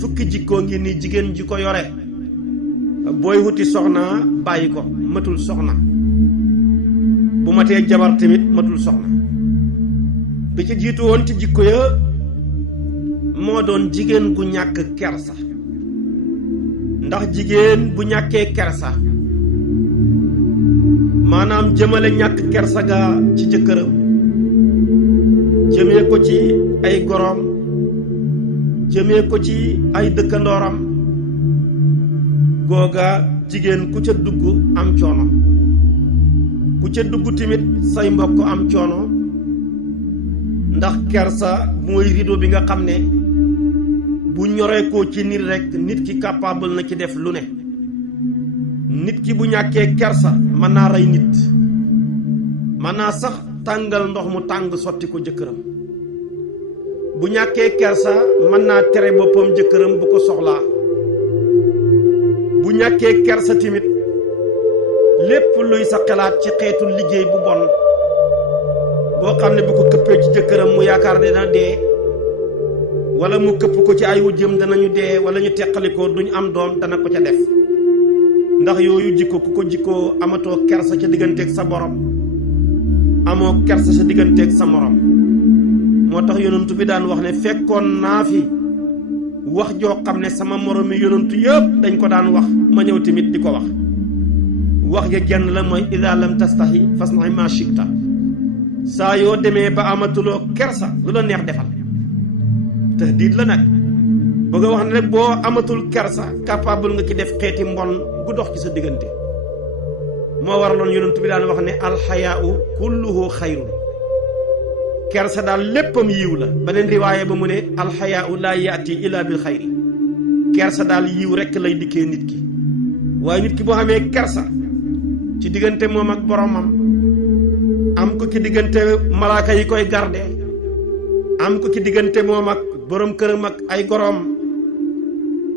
fukki jikko ngi ni jigen ji ko yore boy wuti soxna bayiko matul soxna bu matee jabar tamit matul soxna bi ci jitu won ci jikko ya mo doon jigen gu ñak kersa ndax jigen bu ñaké kersa manam jëmele ñak kersa ga ci jëkëram jëmee ko ci ay gorom jëmee ko ci ay dëkkandoram goga jigen ku ca dugg am coono ku ca dugg timit say mbokk am coono ndax kersa moy rido bi nga xamné bu ñoré ko ci nit rek nit ki capable na ci def lu ne nit ki bu ñaké kersa man na ray nit man na sax tangal ndox mu tang soti ko jëkëram bu ñaké kersa man na téré bopam jëkëram bu ko soxla bu ñaké kersa timit lepp luy sa xalaat ci xéetu liggéey bu bon bo xamné bu ko këppé ci jëkëram mu yaakar dina dé wala mu këpp ko ci ay wujjëm danañu dé wala ñu tékkaliko duñ am doom dana ko ca def ndax yoyu jikko ku ko jikko amato kersa ci digënté ak sa borom amo kersa sa digënté ak sa morom motax yonentu bi daan wax ne fekkon na fi wax jo xamne sama morom mi yonentu yeb dañ ko daan wax ma ñew timit diko wax ga genn la moy idha lam tastahi fasna'i ma shikta sa yo démé ba amatulo kersa lu la neex defal tahdid la nak bëgg wax ne rek bo amatul kersa capable nga ci def xéti mbon gu dox ci sa digënté mo waralon yonentu bi daan wax ne al haya'u kulluhu khairun kersa dal leppam yiw la benen riwaya ba mu ne al haya'u la yati illa bil khair kersa dal yiw rek lay diké nit ki way nit ki bo xamé kersa ci digënté mom ak boromam am ko ci digënté malaaka yi koy gardé am ko ci digënté mom ak borom kërëm ak ay gorom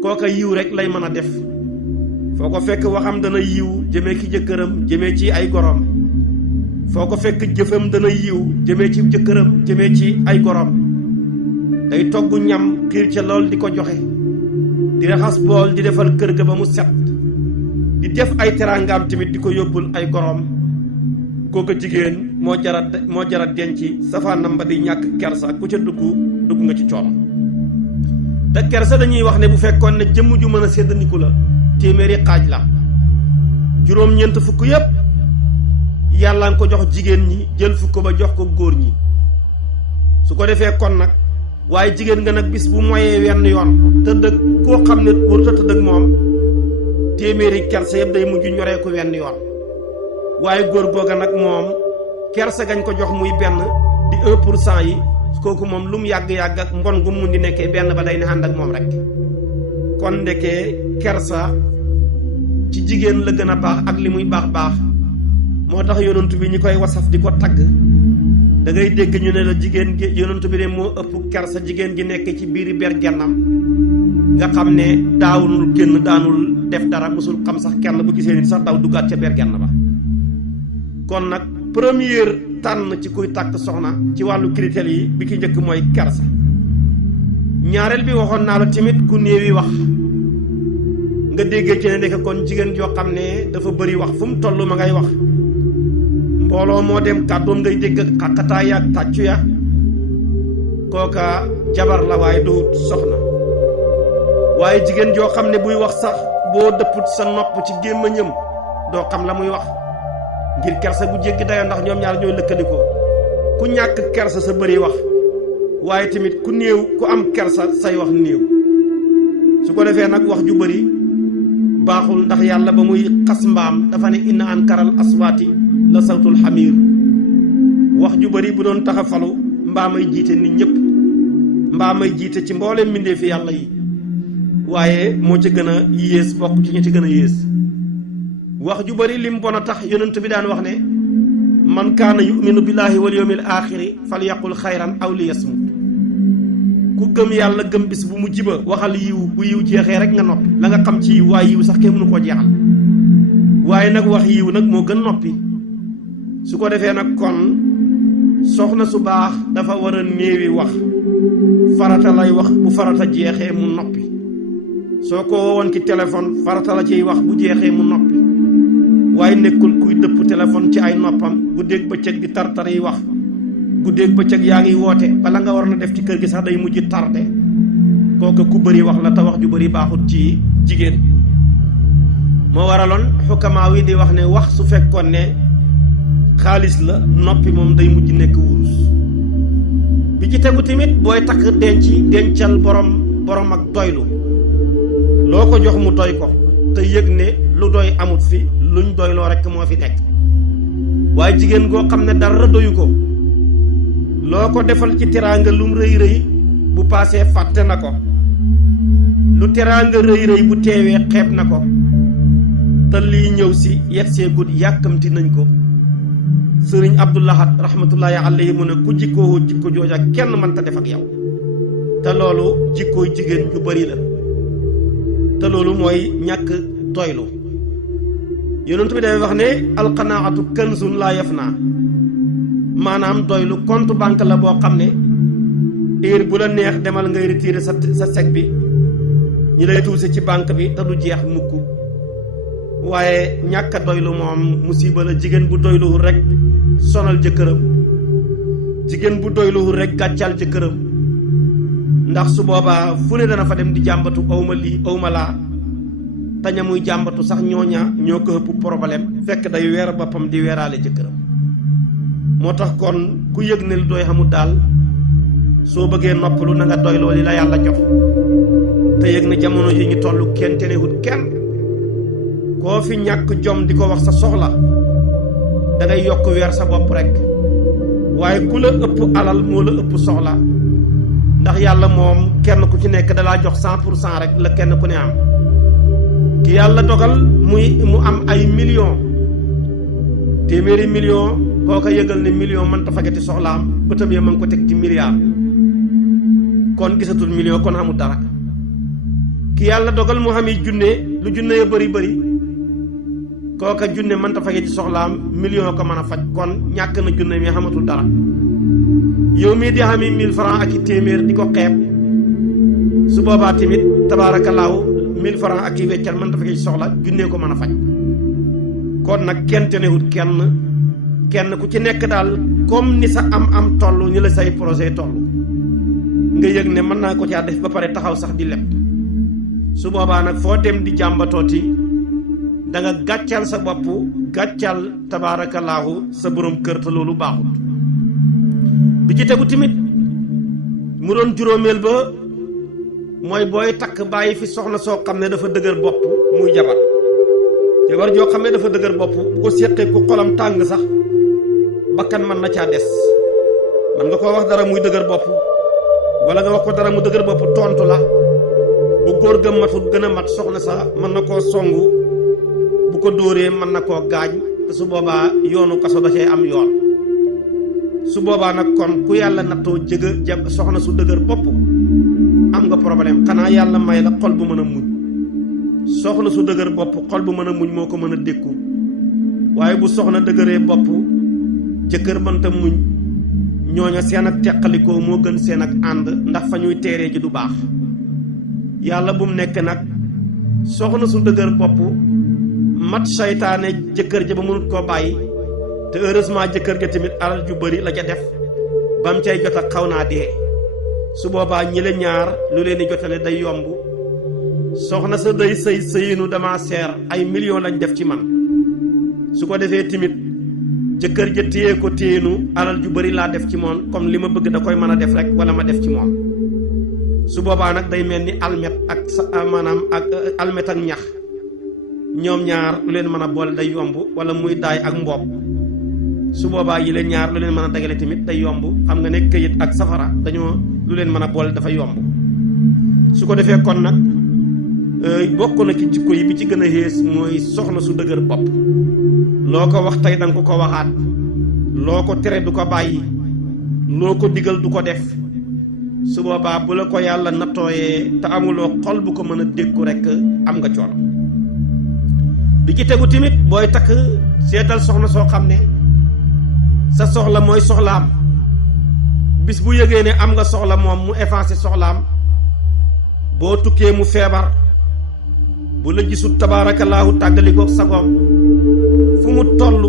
koka yiw rek lay mëna def foko fekk waxam dana yiw jëmé ki jëkëram jëmé ci ay gorom foko fekk jëfëm dana yiw jëmé ci jëkëram jëmé ci ay gorom day togg ñam xir ci lol diko joxe di raxas bol di defal kër ga ba mu set di def ay terangam timit diko yobul ay gorom koka jigen mo jarat denci safanam ba di ñak kersa ku ca dugg nga ci ciom te kersa dañuy wax ne bu fekkon ne jëm ju mëna sédaniku la téméri xaj la juroom ñent fukk yépp yalla nga ko jox jigen ñi jël fukk ba jox ko goor ñi su ko défé kon nak waye jigen nga nak bis bu moyé wenn yoon teud ak ko xamné wur ta teud ak mom téméri kersa yépp day muju ñoré ko wenn yoon waye goor goga nak mom kersa gañ ko jox muy ben di 1% yi koku mom lum yag yag ak mbon gu mu di nekké ben ba day ne and ak mom rek kon ndeke kersa ci jigen la gëna baax ak limuy baax motax yonentu bi ñi koy wasaf diko tag da ngay dégg ñu ne la jigen gi yonentu bi de mo ëpp kersa jigen gi nekk ci biiri ber gennam nga xamne daawul genn daanul def dara musul xam sax kenn bu gisee nit sax daw dugat ci ber genn ba kon nak premier tan ci kuy tak soxna ci walu critère yi bi ki ñëk moy kersa ñaarel bi waxon na la timit ku neewi wax nga déggé ci ne nek kon jigen jo xamne dafa bari wax fu mu tollu ma ngay wax mbolo mo dem kaddom ngay dégg xakata ya taccu ya koka jabar la way du soxna waye jigen jo xamne buy wax sax bo depput sa nopp ci gemagnam do xam la muy wax ngir kersa bu jéggi dayo ndax ñom ñaar ñoy lekkaliko ku ñak kersa sa bari wax waye timit ku neew ku am kersa say wax neew su ko defé nak wax ju bari baaxul ndax yalla ba muy xas mbaam dafa ne inna ankaral aswati la sawtul hamir wax ju bari bu doon taxafalu mbaamay jité nit ñepp mbaamay jité ci mbolé mindé fi yalla yi waye mo ci gëna yees bok ci ñi ci gëna yees wax ju bari lim bona tax yonent bi daan wax ne man kana yu'minu billahi wal yawmil akhir falyaqul khayran aw liyasmut ku gëm yalla gëm bis bu mu jiba waxal yiw bu yiw jexé rek nga noppi la nga xam ci way yiw sax ke mënu ko jexal waye nak wax yiw nak mo gën noppi su ko defé nak kon soxna su baax dafa wara neewi wax farata lay wax bu farata jeexee mu noppi soo ko woowoon ki téléphone farata la ciy wax bu jeexee mu noppi waaye nekkul kuy dëpp téléphone ci ay noppam guddeeg bëccëg di tartar yi wax guddeeg bëccëg yaa ngi woote bala nga war na def ci kër gi sax day mujj tardé kooku ku bëri wax la te wax ju bëri baaxut ci jigéen moo waraloon xukamaa wi di wax ne wax su fekkoon ne xaalis la noppi moom day mujj nekk wurus bi ci tegu tamit booy takk dencal borom ak doylu loo ko jox mu doy ko te yëg ne lu doy amut fi luñ doyloo rekk moo fi nekk waaye jigéen goo xam ne dara doyu ko loo ko defal ci teraanga lum rëy rëy bu paasee fàtte na ko lu teraanga rëy rëy bu teewee xeeb na ko te lii ñëw si yegsee gud yàkkamti nañ ko sëriñ Abdoulahat rahmatullahi alayhi mu ne ku jikkoo jikko jooja kenn mënta def ak yow te loolu jikkooy jigéen ju bari la te loolu mooy ñàkk doylu yonent bi day wax ne alqanaatu kanzun laa yafnaa maanaam doylu compte banque la boo xam ne heure bu la neex demal ngay retirer sa chèque bi ñi lay tuuse ci banque bi te du jeex mukk waaye ñàkk a doylu moom musiba la jigéen bu doyluwul rek sonal jëkkëram jigéen bu doyluwul rek gàccal jëkkëram ndax su boobaa fu ne dana fa dem di jàmbatu awma lii awma laa te ña muy jàmbatu sax ñooña ñoo ko ëpp problème fekk day weer boppam di weeraale jëkkëram moo tax kon ku yëg ne lu doy xamul daal soo bëggee noppalu na nga doyloo li la yàlla jox te yëg ne jamono yi ñu toll kenn tenewut kenn koo fi ñàkk jom di ko wax sa soxla dangay yokk weer sa bopp rek waaye ku la ëpp alal moo la ëpp soxla ndax yàlla moom kenn ku ci nekk dalaa jox 100% rek la kenn ku ne am ki yàlla dogal mu am ay millions téeméeri million koo ko yëgal ne million mën ta fagati soxlaam bëtam ya mën ko teg ci milliard kon gisatul million kon amul dara ki yàlla dogal mu xam yi junne lu junne ya bëri bëri kooka junne mën ta fagati soxlaam million ko mën a faj kon ñàkk na junne mi xamatul dara yow mii di xam yi 1000 francs ak i téeméer di ko xeeb su boobaa tamit tabaarakallaahu 1000 francs ak i weccal mën ta fagati soxla junne ko mën a faj kon nag kenn tenewut kenn ku ci nekk daal comme ni sa am toll ñu la say projet toll nga yëg ne mën naa ko caa def ba pare taxaw sax di leb su boobaa nag foo dem di jàmbatooti da nga gàccal sa bopp gàccal tabaarakallaahu sa borom kër te loolu baaxut bi ci tegu tamit mu doon juróomeel ba mooy booy takk bàyyi fi soxna soo xam ne dafa dëgër bopp muy jabar joo xam ne dafa dëgër bopp bu ko séqee ku xolam tàng sax bakkan mën na caa des man nga koo wax dara muy dëgër bopp wala nga wax ko dara mu dëgër bopp tontu la bu góor ga matut gën a mat soxna sa mën na koo songu bu ko dóoree mën na koo gaañ te su boobaa yoonu kaso da cay am yoon su boobaa nag kon ku yàlla nattoo soxna su dëgër bopp am nga problème xanaa yàlla may la xol bu mën a muñ soxna su dëgër bopp xol bu mën a muñ moo ko mën a dékku waaye bu soxna dëgëree bopp jëkkër mënta muñ ñooña seen ak teqalikoo moo gën seen ak ànd ndax fa ñuy teeree ji du baax yàlla bu mu nekk nag soxna su dëgër bopp mat saytaane jëkkër ja ba mënut koo bàyyi te heureusement jëkkër ga tamit alal ju bari la ca def ba mu cay jot a xaw naa dee su boobaa ñi la ñaar lu leen di jotale day yomb soxna sa day sëyinu dama seer ay millions lañ def ci man su ko defee tamit jëkkër ja téye ko téyenu alal ju bari laa def ci moom comme li ma bëgg da koy mën a def rek wala ma def ci moom su boobaa nag day mel ni almet ak maanaam ak almet ak ñax ñoom ñaar lu leen mën a boole day yomb wala muy daay ak mboob su boobaa yi leen ñaar lu leen mën a dagale tamit day yomb xam nga ne këyit ak safara dañoo lu leen mën a boole dafa yomb su ko defee kon nag bokk na ci jikko yi bi ci gën a xées mooy soxna su dëgër bopp loo ko wax tey danga ko waxaat loo ko tere du ko bàyyi loo ko digal du ko def su boobaa bu la ko yàlla nattooyee te amuloo xol bu ko mën a dékku rekk am nga coono bi ci tegu tamit booy takk seetal soxna soo xam ne sa soxla mooy soxlaam bis bu yëgee ne am nga soxla moom mu effacé soxlaam boo tukkee mu feebar bu la gisul tabaarakallaahu tàggalikoo sagoom fu mu toll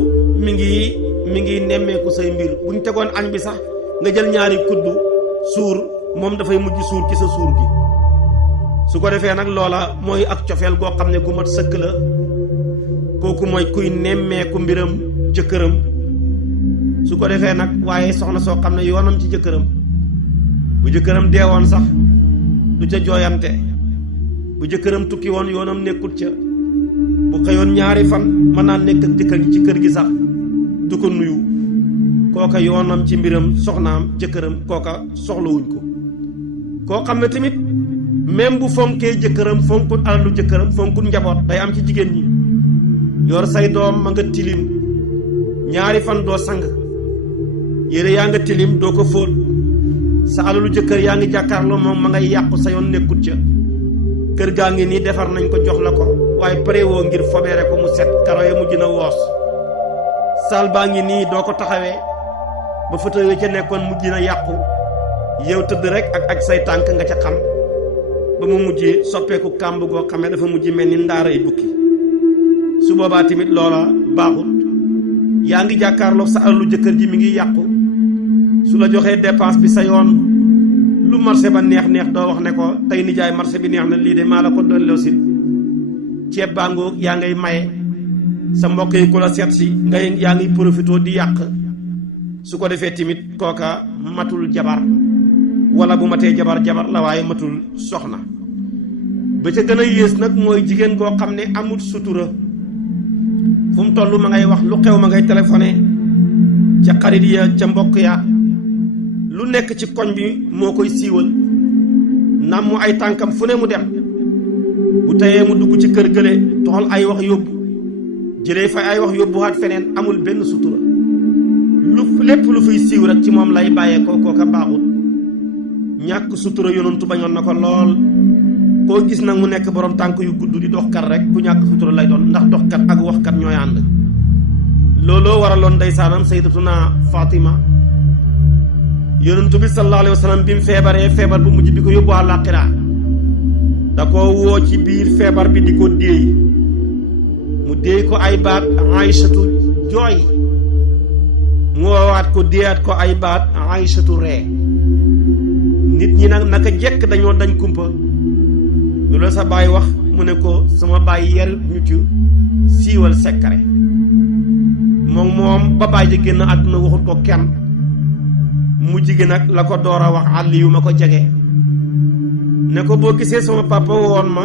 mi ngi nemmeeku say mbir buñ tegoon añ bi sax nga jël ñaari kuddu suur moom dafay mujj suur ci sa suur gi su ko defee nag loola mooy ak cofeel goo xam ne gu mat sëkk la kooku mooy kuy nemmeeku mbiram jëkkëram su ko defee nag waaye soxna soo xam ne yoonam ci jëkkëram bu jëkkëram deewoon sax du ca jooyante bu jëkkëram tukki woon yoonam nekkut ca bu xëyoon ñaari fan mën naa nekk ak jëkkër gi ci kër gi sax du ko nuyu kooka yoonam ci mbiram soxnaam jëkkëram kooka soxlawuñ ko koo xam ne tamit même bu fonkee jëkkëram fonkut alalu jëkkëram fonkut njaboot day am ci jigéen ñi yor say doom ma nga tilim ñaari fan doo sang yére yaa nga tilim doo ko fóot sa alalu jëkkër yaa ngi jàkkaarloo moom ma ngay yàqu sa yoon nekkut ca kër gaa ngi nii defar nañ ko jox la ko waaye pare woo ngir fobeere ko mu set karo ya mujj na woos saal baa ngi nii doo ko taxawee ba fauteuil ca nekkoon mujj na yàqu yow tëdd rek ak say tànk nga ca xam ba mu mujj soppeeku kàmb goo xamee dafa mujj mel ni ndaaray bukki su boobaa tamit loola baaxut yaa ngi jàkkaarloo sa alalu jëkkër ji mi ngi yàqu su la joxee dépense bi sa yoon lu marché ba neex doo wax ne ko tey nijaay marché bi neex na lii de maa la ko dolloo si ceeb baa ngoog yaa ngay maye sa mbokk yi ku la seet si yaa ngi profité di yàq su ko defee tamit kooka matul jabar wala bu matee jabar la waaye matul soxna ba ca gën a yées nag mooy jigéen koo xam ne amul sutura fu mu toll ma ngay wax lu xew ma ngay téléphoné ca xarit ya ca mbokk ya lu nekk ci koñ bi moo koy siiwal nam mu ay tànkam fu ne mu dem bu teyee mu dugg ci kër gële toxal ay wax yóbbu jëlee fa ay wax yóbbuwaat feneen amul benn sutura lu lépp lu fiy siiw rek ci moom lay bàyyee kooka baaxut ñàkk sutura yonantu bañoon na ko lool koo gis nag mu nekk borom tànk yu gudd di doxkat rek ku ñàkk sutura lay doon ndax doxkat ak waxkat ñooy ànd looloo waraloon ndeysaanam sayyidatuna Fatima yonantu bi sallallahu alayhi wa sallam bi mu feebaree feebar bu mujj bi ko yóbbu àllaaxira da ko woo ci biir feebar bi di ko déey mu déey ko ay baat Aysatu jooy mu woowaat ko déeyaat ko ay baat Aysatu ree nit ñi nag naka jekk dañoo dañ kumpa lu la sa baay wax mu ne ko sama baay yer ñu ci siiwal sekkare moom ba baay ji génn àdduna waxut ko kenn mujj gi nag la ko door a wax àll yu ma ko jege ne ko boo gisee sama papa woon ma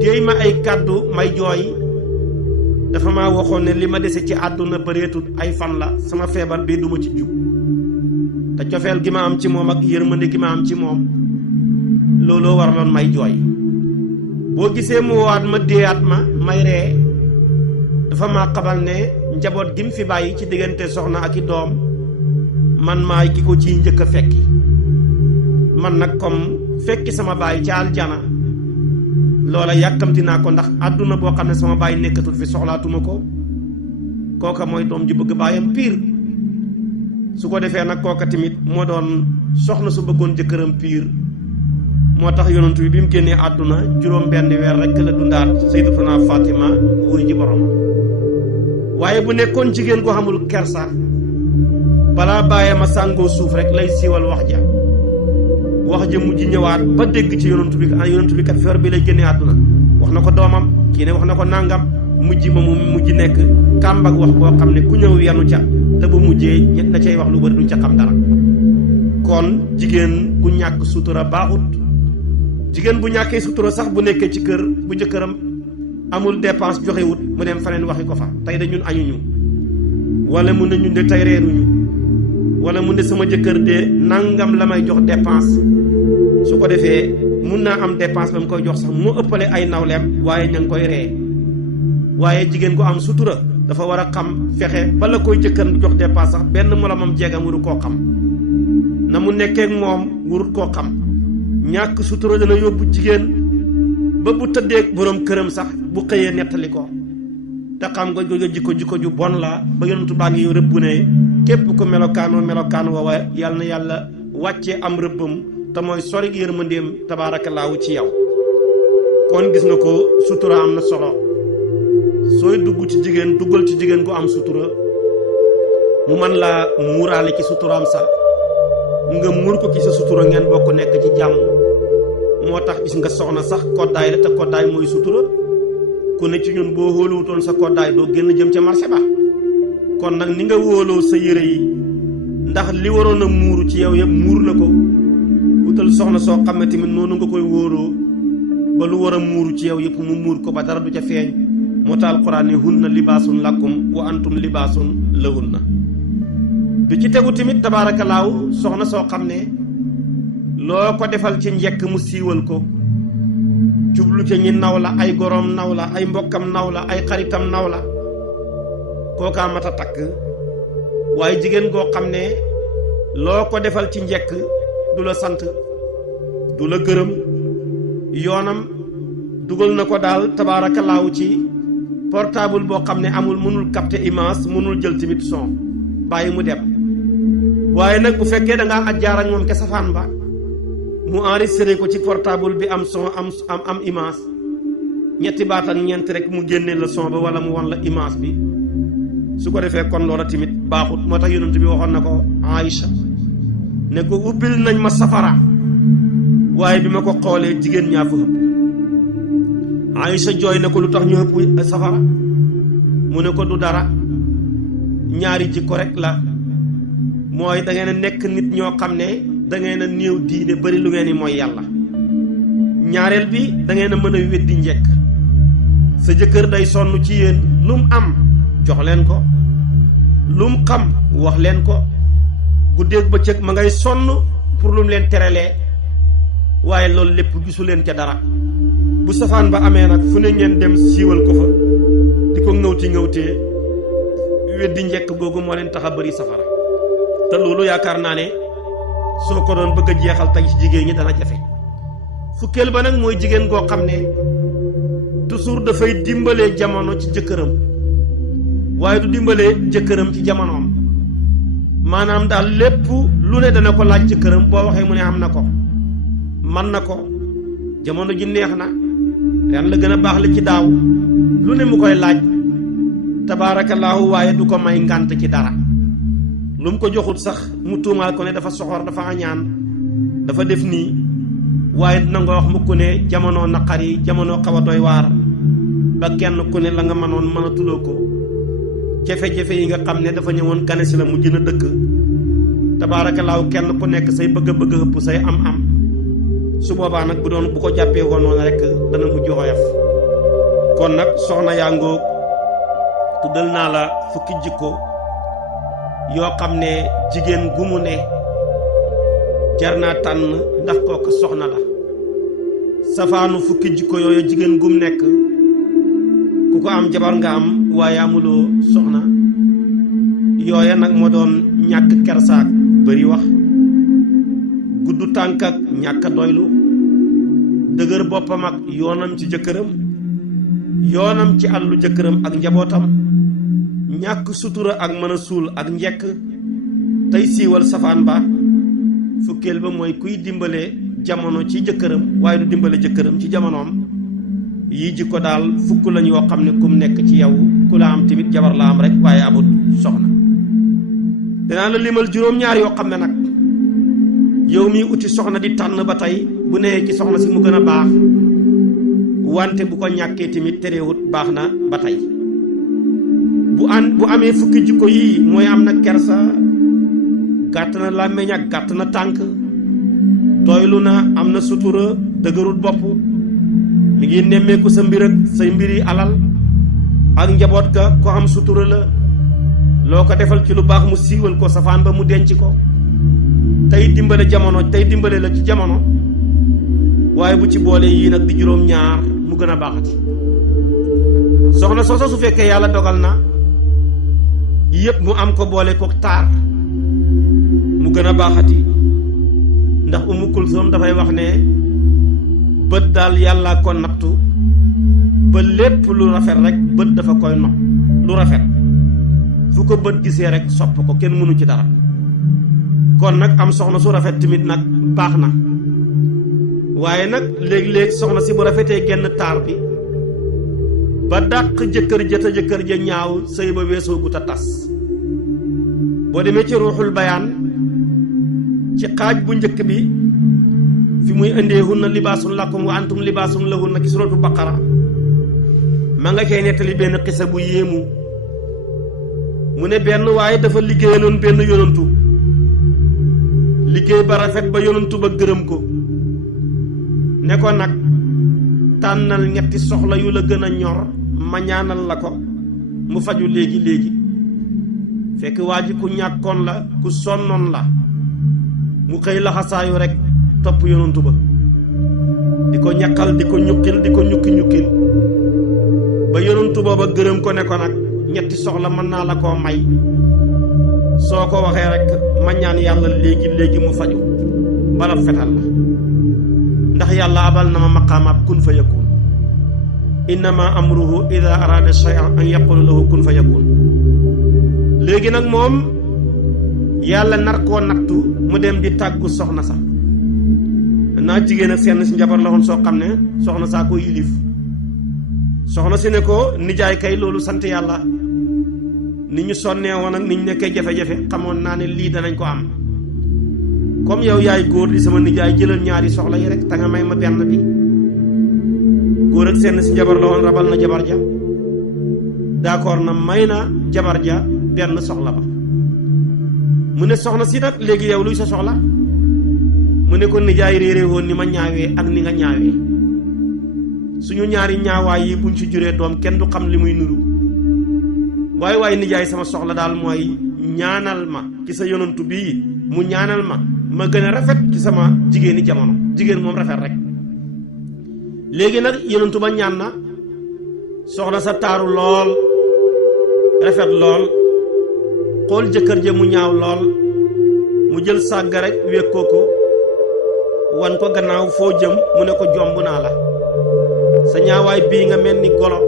déey ma ay kàddu may jooy dafa ma waxoon ne li ma dese ci àdduna bëreetut ay fan la sama feebar bii duma ci jug te cofeel gi ma am ci moom ak yërmande gi ma am ci moom looloo waraloon may jooy boo gisee mu waat ma déeyaat ma may ree dafa maa xamal ne njaboot gi mu fi bàyyi ci diggante soxna ak i doom man maay ki ko ciy njëkk a fekki man nag comme fekki sama baay ca aljana loola yàkkamti naa ko ndax àdduna boo xam ne sama baay nekkatul fi soxlaatuma ko kooka mooy doom ji bëgg baayam piir su ko defee nag kooka tamit moo doon soxna su bëggoon jëkkëram piir moo tax yonantu bi mu génnee àdduna juróom benn weer rekk la dundaat sayyidatuna Fatima wuy ji borom waaye bu nekkoon jigéen ko xamul kersa balaa bàyyee ma sàngoo suuf rek lay siiwal wax ja mujj ñëwaat ba dégg ci yonantu bi kat feebar bi lay génnee àdduna wax na ko doomam kii ne wax na ko nàngam mujj ma mu mujj nekk kàmbak wax boo xam ne ku ñëw yanu ca te bu mujjee ñett na cay wax lu bari duñ ca xam dara kon jigéen bu ñàkk sutura baaxut jigéen bu ñàkkee sutura sax bu nekkee ci kër bu jëkkëram amul dépense joxewut mu dem faneen waxi ko fa tey de ñun añuñu wala mun ne ñun de tey reeruñu wala mun ne sama jëkkër de nangam la may jox dépense su ko defee mun naa am dépense ba mu koy jox sax moo ëppale ay nawleem waaye ña ngi koy ree waaye jigéen ko am sutura dafa war a xam fexe bala koy jëkkër jox dépense sax benn moromam jeegam waru koo xam na mu nekkee ak moom warut koo xam ñàkk sutura dana yóbbu jigéen ba bu tëddeeg borom këram sax bu xëyee nettali ko te xam nga jikko ju bon la ba yonentu baa ngi rëbb ne képp ko melokaanoo melokaan woowa yal na yàlla wàcce am rëbbam te mooy sori yërmandeem tabaarakallaahu ci yow. kon gis nga ko sutura am na solo sooy dugg ci jigéen duggal ci jigéen gu am sutura mu man laa muuraale ci suturaam sax nga muur ko ci sa sutura ngeen bokk nekk ci jàmm. moo tax gis nga soxna sax koddaay la te koddaay mooy sutura ku ne ci ñun boo wóoluwutoon sa koddaay doo génn jëm ca marché ba. kon nag ni nga wóoloo sa yére yi ndax li waroon a muuru ci yow yëpp muur na ko wutal soxna soo xam ne tamit noonu nga koy wóoroo ba lu war a muuru ci yow yëpp mu muur ko ba dara du ca feeñ. moo tax alquran ne hunna libaasun lakum wa antum libaasun lahunna. bi ci tegu tamit tabaarakallaahu soxna soo xam ne loo ko defal ci njekk mu siiwal ko jublu ca ñi naw la ay goroom naw la ay mbokkam naw la ay xaritam naw la kookaa mat a takk. waaye jigéen goo xam ne loo ko defal ci njekk du la sant du la gërëm yoonam dugal na ko daal tabaarakallaahu ci portable boo xam ne amul mënul capter image mënul jël tamit son bàyyi mu dem. waaye nag bu fekkee da ngaa aj jaarañ moom ke safaan ba mu enregistré ko ci portable bi am son am image ñetti baat ak ñeent rek mu génnee la son ba wala mu won la image bi su ko defee kon loola tamit baaxut. moo tax yonent bi waxoon na ko Aïcha ne ko ubbil nañ ma safara waaye bi ma ko xoolee jigéen ñaa fa ëpp. Aïcha jooy na ko lu tax ñu ëpp safara mu ne ko du dara ñaari jikko rek la mooy da ngeen a nekk nit ñoo xam ne da ngeen a néew diine bari lu ngeen ni mooy yàlla. ñaareel bi da ngeen a mën a weddi njekk sa jëkkër day sonn ci yéen lu mu am jox leen ko lu mu xam wax leen ko guddeeg bëccëg ma ngay sonn pour lu mu leen terelee waaye loolu lépp gisu leen ca dara. bu safaan ba amee nag fu ne ngeen dem siiwal ko fa di ko ŋawtee weddi njekk googu moo leen tax a bëri safara. te loolu yaakaar naa ne soo ko doon bëgg a jeexal tey ci jigéen ñi dana jafe. fukkeel ba nag mooy jigéen goo xam ne toujours dafay dimbalee jamono ci jëkkëram waaye du dimbalee jëkkëram ci jamonoom. maanaam daal lépp lu ne dana ko laaj jëkkëram boo waxee mu ne am na ko man na ko jamono ji neex na ren la gën a baax la ci daaw lu ne mu koy laaj tabaarakallaahu waaye du ko may ngànt ci dara. lu mu ko joxut sax mu tuumaal ko ne dafa soxor dafa añaan dafa def nii waaye dina nga wax mukk ne jamono naqar yi jamono xaw a doy waar ba kenn ku ne la nga mënoon mënatuloo ko jafe-jafe yi nga xam ne dafa ñëwoon gane si la mu jën a dëkk tabaarakallaahu kenn ku nekk say bëgg-bëgg ëpp say am-am su boobaa nag bu doon bu ko jàppee woon noonu rek dana mujj xoyof. kon nag soxna yaa ngoog tuddal naa la fukki jikko yoo xam ne jigéen gu mu ne jar naa tànn ndax kooku soxna la. safaanu fukki jikko yooyu jigéen gum nekk ku ko am jabar nga am waaye amuloo soxna. yooya nag moo doon ñàkk kersaak bëri wax gudd tànk ak ñàkk doylu dëgër boppam ak yoonam ci jëkkëram yoonam ci àllu jëkkëram ak njabootam ñàkk sutura ak mën a suul ak njekk tey siiwal safaan ba. fukkeel ba mooy kuy dimbale jamono ci jëkkëram waaye du dimbale jëkkëram ci jamonoom. yii jikko daal fukk lañ yoo xam ne kum nekk ci yow ku la am tamit jabar la am rek waaye amut soxna. danaa la limal juróom-ñaar yoo xam ne nag yow mi uti soxna di tànn ba tey bu nee ci soxna si mu gën a baax wante bu ko ñàkkee tamit terewut baax na ba tey. bu amee fukki jikko yii mooy am na kersa gàtt na làmmiñ ak gàtt na tànk doylu na am na sutura dëgërut bopp mi ngi nemmeeku sa mbir ak say mbiri alal ak njaboot ga ko am sutura la loo ko defal ci lu baax mu siiwal ko safaan ba mu denc ko tey dimbale jamono tey dimbale la ci jamono waaye bu ci boole yii nag di juróom-ñaar mu gën a baaxati. soxna soosa su fekkee yàlla dogal na yëpp mu am ko boole ko taar mu gën a baaxati ndax Umu Kulsum dafay wax ne bët daal yàlla ko nattu ba lépp lu rafet rek bët dafa koy nopp lu rafet fu ko bët gisee rek sopp ko kenn mënu ci dara. kon nag am soxna su rafet tamit nag baax na waaye nag léeg-léeg soxna si bu rafetee genn taar bi ba dàq jëkkër ja te jëkkër ja ñaaw sëy ba weesoo gut a tas. boo demee ci ruuxul bayaan ci xaaj bu njëkk bi fi muy indee hunna libaasun lakum wa antum libaasun lahunna ci suratu baqara ma nga cay nettali benn xisa bu yéemu. mu ne benn waaye dafa liggéeyaloon benn yonantu liggéey ba rafet ba yonantu ba gërëm ko ne ko nag tànnal ñetti soxla yu la gën a ñor ma ñaanal la ko mu faju léegi fekk waa ji ku ñàkkoon la ku sonnoon la mu xëy laxasaayu rek topp yonantu ba di ko ñaqal di ko ñuqil di ko ñukki ba yonantu booba gërëm ko ne ko nag ñetti soxla mën naa la koo may soo ko waxee rek ma ñaan yàlla léegi mu faju bala fetal la ndax yàlla abal na ma maqaamaab kun fa yakun innama amruhu ida arada shay'an an yaqulu lahu kun fa yakun. léegi nag moom yàlla nar koo nattu mu dem di tàggu soxna sa naa jigéen ak seen si njabar la woon soo xam ne soxna saa ko yilif. soxna si ne ko nijaay kay loolu sant yàlla ni ñu sonnee woon ak ni ñu nekkee jafe-jafe xamoon naa ne lii danañ ko am comme yow yaay góor di sama nijaay jëlal ñaari soxla yi rek te nga may ma benn bi. góor ak seen si njabar la woon rabal na jabar ja d'accord na may na jabar ja benn soxla ba. mu ne soxna si nag léegi yow luy sa soxla mu ne ko nijaay réeré woon ni ma ñaawee ak ni nga ñaawee suñu ñaari ñaawaay yi buñ ci juree doom kenn du xam li muy nuru waaye nijaay sama soxla daal mooy ñaanal ma ci sa yonantu bii mu ñaanal ma gën a rafet ci sama jigéeni jamono jigéen moom rafet rek. léegi nag yonantu ba ñaan na soxna sa taaru lool rafet lool xool jëkkër ja mu ñaaw lool mu jël sàgga rek wékkoo ko wan ko gannaaw foo jëm mu ne ko jomb naa la sa ñaawaay bii nga mel ni golo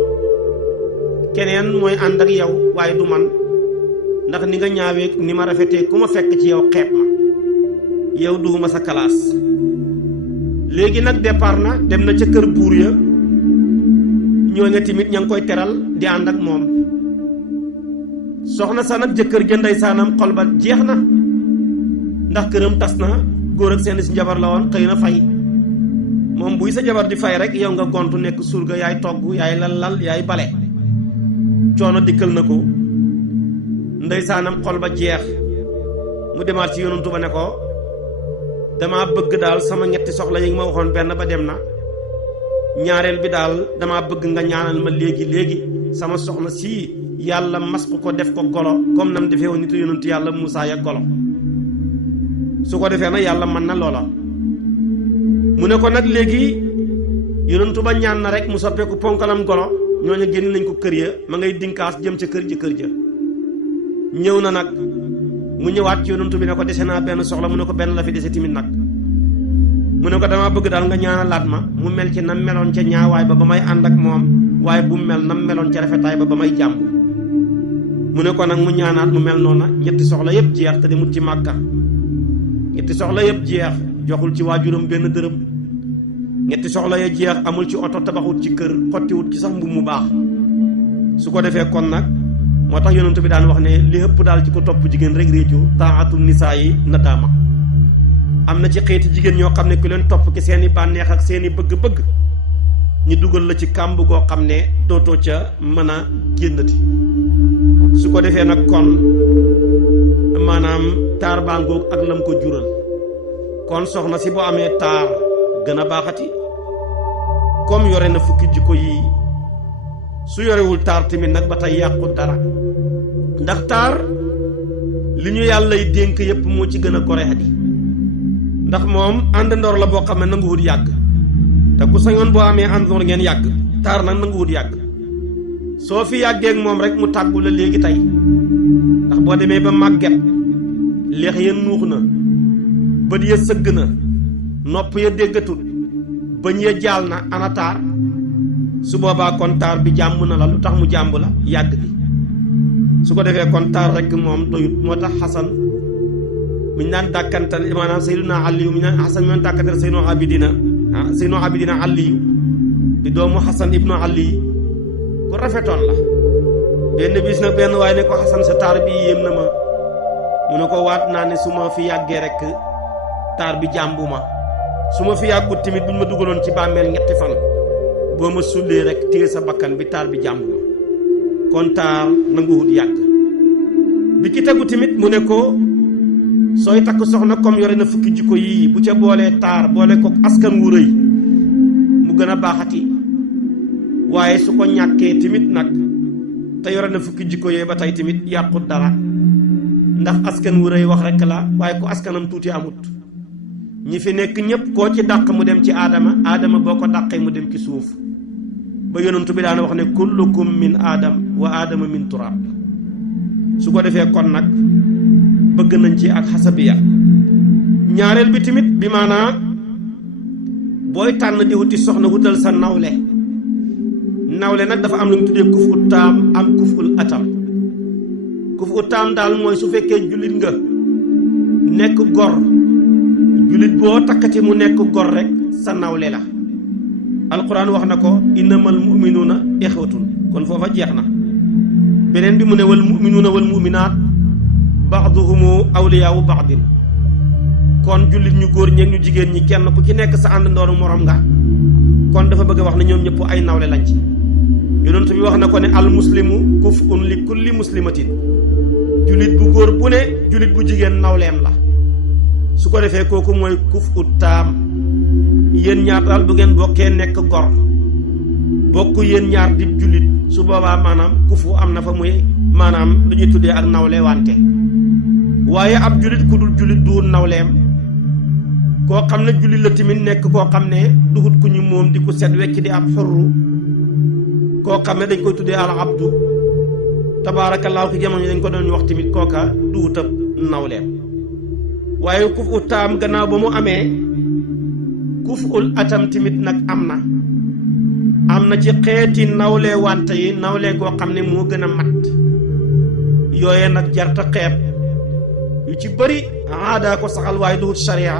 keneen mooy ànd ak yow waaye du man ndax ni nga ñaawee ni ma rafetee ku ma fekk ci yow xeeb ma yow duuma sa kalaas. léegi nag départ na dem na ca kër buur ya ñooña tamit ña ngi koy teral di ànd ak moom. soxna sa nag jëkkër ja ndeysaanam xol ba jeex na ndax këram tas na góor ak seen si jabar la woon xëy na fay moom buy sa jabar di fay rek yow nga gontu nekk surga yaay togg yaay lal yaay bale coono dikkal na ko ndeysaanam xol ba jeex mu demaat ci yonantu ba ne ko dama bëgg daal sama ñetti soxla yi nga ma waxoon benn ba dem na ñaareel bi daal dama bëgg nga ñaanal ma léegi sama soxna sii yàlla mas ko def ko golo comme nam defee woon nitu yonantu yàlla Muusaa ya golo su ko defee nag yàlla mën na loola. mu ne ko nag léegi yonantu ba ñaan na rek mu soppeeku ponkalam golo ñooñu génn nañ ko kër ya ma ngay dinkaas jëm ca kër ja ñëw na nag mu ñëwaat ci yonantu bi ne ko dese naa benn soxla mu ne ko benn la fi dese timit nag mu ne ko dama bëgg daal nga ñaanalaat ma mu mel ci nam meloon ca ñaawaay ba may ànd ak moom waaye bu mel nam meloon ca rafetaay ba may jàmb. mu ne ko nag mu ñaanaat mu mel noona ñetti soxla yëpp jeex te demut ci Màkka ñetti soxla yëpp jeex joxul ci waajuram benn dërëm ñetti soxla ya jeex amul ci oto tabaxut ci kër xottiwut ci sax mbubb mu baax. su ko defee kon nag moo tax yonent bi daan wax ne li ëpp daal ci ko topp jigéen rek réccu taaxatul nisaa yi nadaama. am na ci xeeti jigéen ñoo xam ne ku leen topp ki seeni bànneex ak seeni bëgg-bëgg ñu dugal la ci kàmb goo xam ne dootoo ca mën a génnati. su ko defee nag kon maanaam taar baa ngoog ak lam ko jural kon soxna si boo amee taar gën a baaxati comme yore na fukki jikko yi su yorewul taar tamit nag ba tey yàqu dara ndax taar li ñu yàllay dénk yépp moo ci gën a gore di ndax moom àndandoor la boo xam ne nanguwut yàgg te ku sañoon boo amee àndandoor ngeen yàgg taar nag nanguwut yàgg soo fi yàggeek moom rek mu tàggu la léegi tey ndax boo demee ba màgget leex ya nuux na bët ya sëgg na nopp ya déggatut bëñ ya jaal na ana taar su boobaa kon taar bi jàmm na la lu tax mu jàmb la yàgg bi su ko defee kon taar rek moom doyut moo tax xasan mi ñu naan dàkkantal maanaam Seydina Aliyu mi ñu naan xasan mi naan dàkkantal Seydina Abidina Aliyu di doomu xasan ibnu Ali ku rafetoon la. benn bis nag benn waaye ne ko xasan sa taar bi yéem na ma mu ne ko waat naa ne su ma fi yàggee rek taar bi jàmbu ma su ma fi yàggut tamit buñ ma dugaloon ci bàmmeel ñetti fan boo ma sullee rek téye sa bakkan bi taar bi jàmbu ma kon taar nanguwut yàgg. bi ki tegu tamit mu ne ko sooy takk soxna comme yore na fukki jikko yii bu ca boolee taar boole ko askan wu rëy mu gën a baaxati waaye su ko ñàkkee tamit nag te yore na fukki jikko yee ba tey tamit yàqut dara ndax askan wu rëy wax rek la waaye ku askanam tuuti amut. ñi fi nekk ñëpp koo ci dàq mu dem ci aadama boo ko dàqee mu dem ci suuf ba yonentu bi daana wax ne kullukum min aadam wa aadama min turab. su ko defee kon nag bëgg nañ ci ak xasabiya. ñaareel bi tamit bi maanaa booy tànn di wuti soxna wutal sa nawle nag dafa am lu ñu tuddee kufu taam am kuful atam. kufu taam daal mooy su fekkee jullit nga nekk gor jullit boo takkati mu nekk gor rek sa nawle la. alquran wax na ko innamal muminuuna ixwatun kon foofa jeex na. beneen bi mu ne wal muminuuna wal muminaat ba'duhumu awliyaawu ba'din kon jullit ñu góor ñeeg ñu jigéen ñi kenn ku ci nekk sa àndandooru morom nga kon dafa bëgg a wax ne ñoom ñëpp ay nawle lañ ci. yonent bi wax na ko ne al muslimu kuf'un li kulli muslimatin jullit bu góor bu ne jullit bu jigéen nawleem la. su ko defee kooku mooy kufu taam. yéen ñaar daal bu ngeen bokkee nekk gor bokk yéen ñaar di jullit su boobaa maanaam kufu am na fa muy maanaam lu ñuy tuddee ak nawle wante waaye ab jullit ku dul jullit du nawleem koo xam ne jullit la tamit nekk koo xam ne duhut ku ñu moom di ko set wecc di ab xurru koo xam ne dañ koy tuddee al abdu tabaarakallaahu ki jamono dañ ko doon wax tamit kooka duhut ab nawleem. waaye kufu taam gannaaw ba mu amee kuful atam tamit nag am na ci xeeti nawle wante yi nawle goo xam ne moo gën a mat yooye nag jarta xeeb yu ci bëri aada ko saxal waaye duhut sharia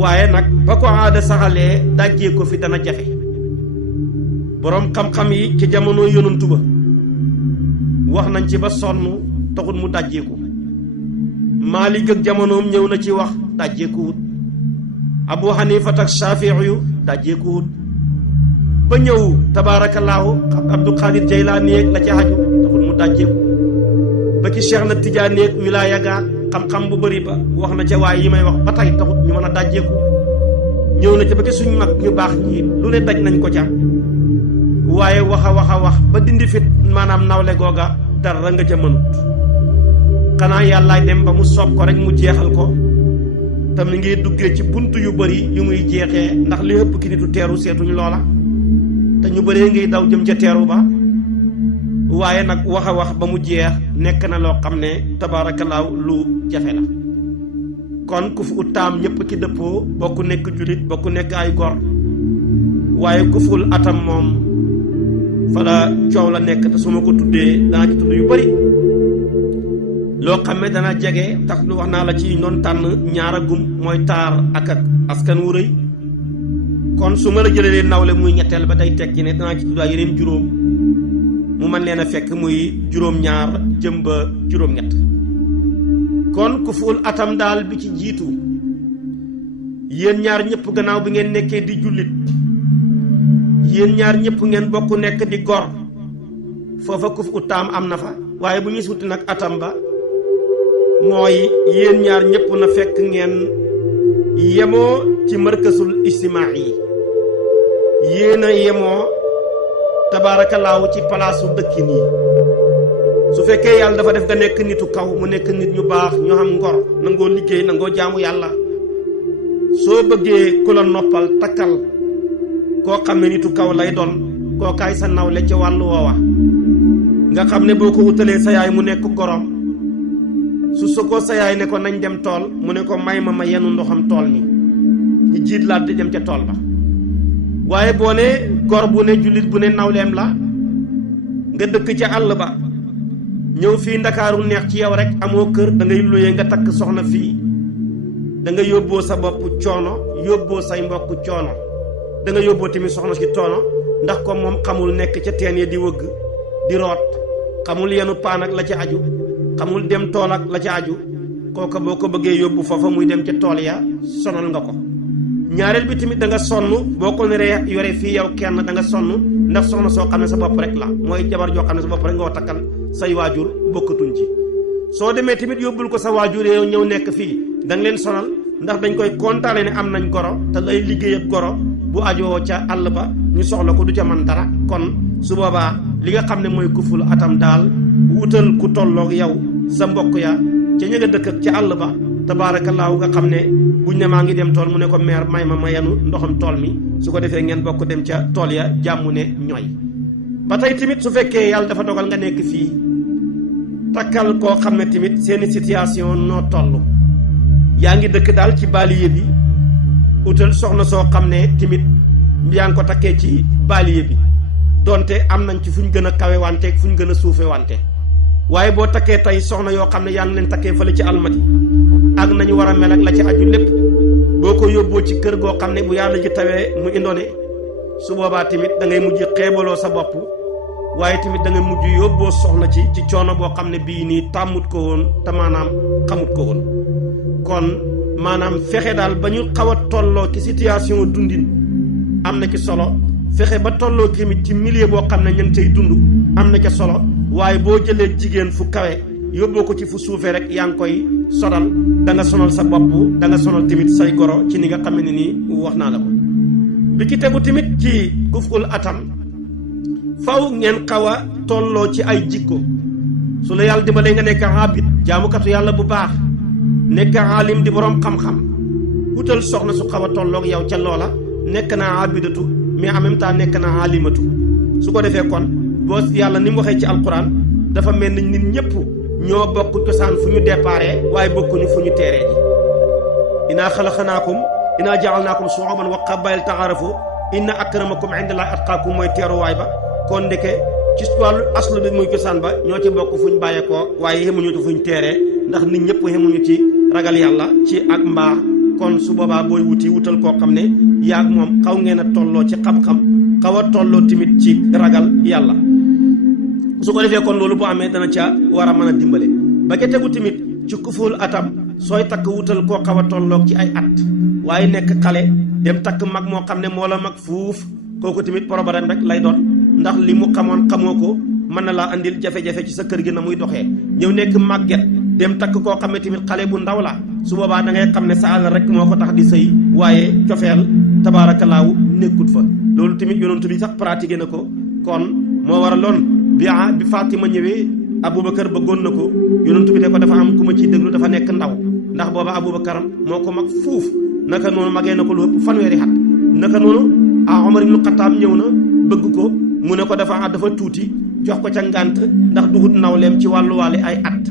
waaye nag ba ko aada saxalee dajjee ko fi dana jafe. boroom xam-xam yi ci jamono yonantu ba wax nañ ci ba sonn taxut mu dajjee ko. Maalik ak jamonoom ñëw na ci wax dajjeeku wut. Abu Hanifa ak Shaafi'i yu dajjeeku wut ba ñëw tabaarakallaahu Abdul Xaadir Jaylaani yeeg la ca xaju taxul mu dajjeeku ba ci Cheikh na Tijaani yeeg wilaaya ga xam-xam bu bëri ba wax na ca waaye yi may wax ba tey taxut ñu mën a dajjeeku. ñëw na ca ba ci suñ mag ñu baax ñi lu ne daj nañ ko ca waaye wax a wax ba dindi fit maanaam nawle googa dara nga ca mënut. xanaa yàllaay dem ba mu soob ko rek mu jeexal ko te mi ngi duggee ci bunt yu bëri yu muy jeexee ndax li ëpp ki nitu teeru seetuñ loola te ñu bëree ngay daw jëm ca teeru ba waaye nag wax ba mu jeex nekk na loo xam ne tabaarakallaahu lu jafe la. kon ku fu taam ñëpp ci dëppoo bokku nekk jullit bokku nekk ay gor waaye ku ful atam moom fa la coow la nekk te su ma ko tuddee danaa ci tudd yu bëri loo xam ne dana jege tax lu wax naa la ci noon tànn ñaaragum mooy taar ak askan wu rëy kon su ma la jëlee nawle muy ñetteel ba day tekki ne danaa ci tuddaa yeneen juróom mu mën leen a fekk muy juróom-ñaar jëm ba juróom-ñett. kon ku ful atam daal bi ci jiitu yéen ñaar ñëpp gannaaw bi ngeen nekkee di jullit yéen ñaar ñëpp ngeen bokk nekk di gor foofa ku fu taam am na fa waaye bu ñuy suuti nag atam ba mooy yéen ñaar ñëpp na fekk ngeen yemoo ci markasul ijtimaa yi yéen a yemoo tabaarakallaahu ci palaasu dëkkin yi. su fekkee yàlla dafa def nga nekk nitu kaw mu nekk nit ñu baax ñu xam ngor nangoo liggéey nangoo jaamu yàlla soo bëggee ku la noppal takkal koo xam ne nitu kaw lay doon kookaay sa nawle ca wàllu woowa nga xam ne boo ko wutalee sa yaay mu nekk gorom su ko sa yaay ne ko nañ dem tool mu ne ko may ma yenu ndoxam tool mi ñu jiit laat di dem ca tool ba. waaye boo ne gor bu ne jullit bu ne nawleem la nga dëkk ca àll ba ñëw fii Ndakaaru neex ci yow rek amoo kër da ngay luyee nga takk soxna fii da nga yóbboo sa bopp coono yóbboo say mbokk coono da nga yóbboo tamit soxna si coono ndax ko moom xamul nekk ca teen ya di wëgg di root xamul yenu paan ak la ca aju xamul dem tool ak la ca aju kooka boo ko bëggee yóbbu foofa muy dem ca tool ya sonal nga ko ñaareel bi tamit da nga sonn boo ko neree yore fii yow kenn da nga sonn ndax soxna soo xam ne sa bopp rek la mooy jabar joo xam ne sa bopp rek nga takkal say waajur bokkatuñ ci soo demee tamit yóbbul ko sa waajur yow ñëw nekk fii da nga leen sonal ndax dañ koy kontaane ne am nañ goro te lay liggéey ak goro bu ajoo ca àll ba ñu soxla ko du ca man dara kon su boobaa li nga xam ne mooy kuful atam daal wutal ku tolloog yow sa mbokk ya ca ña nga dëkk ak ca àll ba tabaarakallaahu nga xam ne buñ ne maa ngi dem tool mu ne ko meer may ma yanu ndoxam tool mi su ko defee ngeen bokk dem ca tool ya jàmm ne ñooy ba tey tamit su fekkee yàlla dafa dogal nga nekk fii takkal koo xam ne tamit seeni situation noo toll yaa ngi dëkk daal ci baaliye bi utal soxna soo xam ne tamit yaa ngi ko takkee ci baaliye bi donte am nañ ci fu ñu gën a kawe wante fu ñu gën a suufe wante waaye boo takkee tey soxna yoo xam ne yaa ngi leen takkee fële ci almati ak nañu war a mel ak la ci aju lépp boo ko yóbboo ci kër goo xam ne bu yàlla ji tawee mu indoone su boobaa tamit da ngay mujj xeebaloo sa bopp waaye tamit da ngay mujj yóbboo soxna ci coono boo xam ne bii nii tàmmut ko woon te maanaam xamut ko woon kon maanaam fexe daal ba ñu xaw a tolloo ci situation dundin am na ci solo fexe ba tolloo tamit ci milieu boo xam ne ña ngi cay dund am na ca solo waaye boo jëlee jigéen fu kawe yóbboo ko ci fu suufee rek yaa ngi koy sonal da nga sonal sa bopp da nga sonal tamit say goro ci ni nga xam ne nii wax naa la ko bi ki tegu tamit ci kuful atam faw ngeen xaw a tolloo ci ay jikko su la yàlla dimbalee nga nekk abid jaamukatu yàlla bu baax nekk alim di borom xam-xam wutal soxna su xaw a tolloog yow ca loola nekk naa abidatu mais en même temps nekk naa alimatu su ko defee kon boo yàlla ni mu waxee ci alquran dafa mel ni nit ñëpp ñoo bokk cosaan fu ñu déparé waaye bokkuñu fu ñu teeree ji inaa xalaqnaakum inaa ja'alnaakum shu'uban wa qabaa'ila ta'aarafu inna akramakum indallahi atqaakum mooy teeruwaay ba kon ndeke ci wàllu aslu bi muy cosaan ba ñoo ci bokk fu ñu bàyyeekoo waaye xemuñu ci fu ñu teeree ndax nit ñëpp xemuñu ci ragal yàlla ci ak mbaax kon su boobaa booy wutal koo xam ne yaag moom xaw ngeen a tolloo ci xam-xam xaw a tolloo tamit ci ragal yàlla su ko defee kon loolu bu amee dana ca war a mën a dimbale ba ca tegu tamit ci kuful atam sooy takk wutal koo xaw a tolloog ci ay at waaye nekk xale dem takk mag moo xam ne moo la mag fuuf kooku tamit problème rek lay doon ndax li mu xamoon xamoo ko mën na laa andil jafe-jafe ci sa kër gi na muy doxee ñëw nekk màgget dem takk koo xam ne tamit xale bu ndaw la su boobaa da ngay xam ne sa àll rek moo ko tax di sëy waaye cofeel tabaarakallaahu nekkut fa loolu tamit yonentu bi sax pratiqué na ko kon moo waraloon bi Fatima ñëwee Aboubacar bëggoon na ko yonentu bi ne ko dafa am ku ma ciy déglu dafa nekk ndaw ndax booba Aboubacar moo ko mag fuuf naka noonu magee na ko lu ëpp fanweeri at naka noonu Omar ibnu Xattaab ñëw na bëgg ko mu ne ko dafa tuuti jox ko ca ngànt ndax dugut nawleem ci wàlluwaale ay at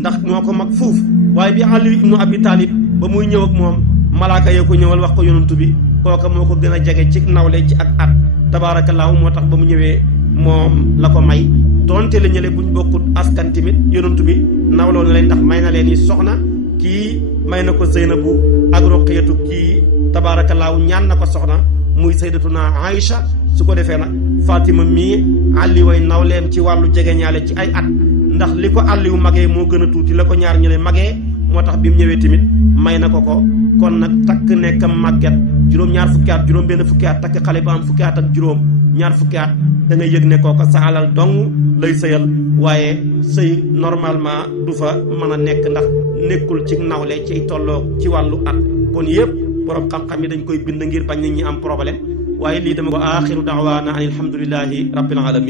ndax moo ko mag fuuf waaye bi Ali ibnu Abi Talib ba muy ñëw ak moom malaaka yee ko ñëwal wax ko yonentu bi kooka moo ko gën a jege ci nawle ci ak at tabaarakallaahu moo tax ba mu ñëwee moom la ko may donte la ñële buñ bokkut askan tamit yonentu bi nawloo na leen ndax may na leen yi soxna kii may na ko Zeynabu ak Roqiyatu kii tabaarakallaahu ñaan na ko soxna muy sayyidatuna Aïcha su ko defee nag Fatima mii àlli way nawleem ci wàllu jegeñaale ci ay at ndax li ko àlliwu magee moo gën a tuuti la ko ñaar ñële magee moo tax bi mu ñëwee tamit may na ko kon nag takk nekk màgget juróom-ñaar fukki at juróom benn fukki at takk xale ba am fukki at ak juróom ñaar fukki at da ngay yëg ne kooko sa alal dong lay sëyal waaye sëy normalement du fa mën a nekk ndax nekkul ci nawle ci tolloo ci wàllu at kon yëpp borom xam-xam yi dañ koy bind ngir bañ nit ñi am problème waaye lii dama ko aaxiru daawaana an alhamdulillahi rabbil alamin